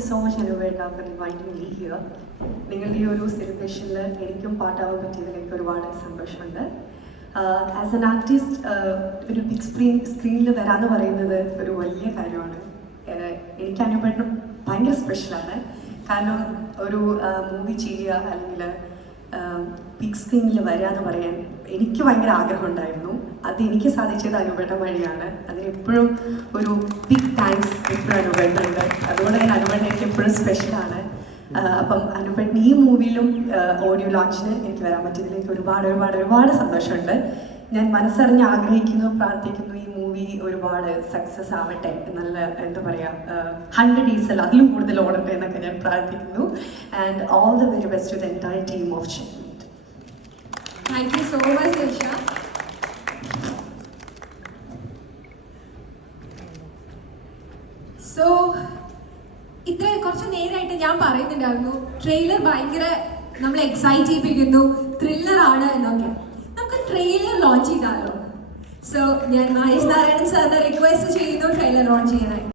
you so much, Anuveta, for inviting me here. നിങ്ങളുടെ ഈ ഒരു സെലിബ്രേഷനിൽ എനിക്കും പാട്ടാവാൻ പറ്റിയതിൽ എനിക്ക് ഒരുപാട് സന്തോഷമുണ്ട്. ആസ് എൻ ആർട്ടിസ്റ്റ് ഒരു ബിഗ് സ്ക്രീനിൽ വരാമെന്ന് പറയുന്നത് ഒരു വലിയ കാര്യമാണ്. എനിക്ക് അനുപേട്ടനും ഭയങ്കര സ്പെഷ്യലാണ്. കാരണം ഒരു മൂവി ചെയ്യുക അല്ലെങ്കിൽ ബിഗ് സ്ക്രീനിൽ വരിക എന്ന് പറയാൻ എനിക്ക് ഭയങ്കര ആഗ്രഹമുണ്ടായിരുന്നു. അത് എനിക്ക് സാധിച്ചത് അനുപേട്ടൻ വഴിയാണ്. അതിനെപ്പോഴും ഒരു ബിഗ് താങ്ക്സ് എപ്പോഴും അനുപേട്ടനുണ്ട്. അതുകൊണ്ട് തന്നെ അനുപേട്ടൻ എനിക്ക് എപ്പോഴും സ്പെഷ്യലാണ്. അപ്പം അനുപേട്ടൻ ഈ മൂവിയിലും ഓഡിയോ ലോഞ്ചിന് എനിക്ക് വരാൻ പറ്റിയതിൽ എനിക്ക് ഒരുപാട് സന്തോഷമുണ്ട്. ഞാൻ മനസ്സറിഞ്ഞ് ആഗ്രഹിക്കുന്നു, പ്രാർത്ഥിക്കുന്നു ഈ മൂവി ഒരുപാട് സക്സസ് ആവട്ടെ, നല്ല എന്താ പറയുക 100 days അല്ല അതിലും കൂടുതൽ ഓടട്ടെ എന്നൊക്കെ ഞാൻ പ്രാർത്ഥിക്കുന്നു. And all the very best to the entire team of Checkmate. Thank you so much Dilsha. So ഇത്ര കുറച്ച് നേരമായിട്ട് ഞാൻ പറയുന്നുണ്ടായിരുന്നു ട്രെയിലർ ഭയങ്കര നമ്മളെ എക്സൈറ്റ് ചെയ്യിപ്പിക്കുന്നു, ത്രില്ലർ ആണ് എന്നൊക്കെ. നമുക്ക് ട്രെയിലർ ലോഞ്ച് ചെയ്താലോ? സോ ഞാൻ മഹേഷ് നാരായണൻ സാറിനെ റിക്വസ്റ്റ് ചെയ്യുന്നു ട്രെയിലർ ലോഞ്ച് ചെയ്യാനായി.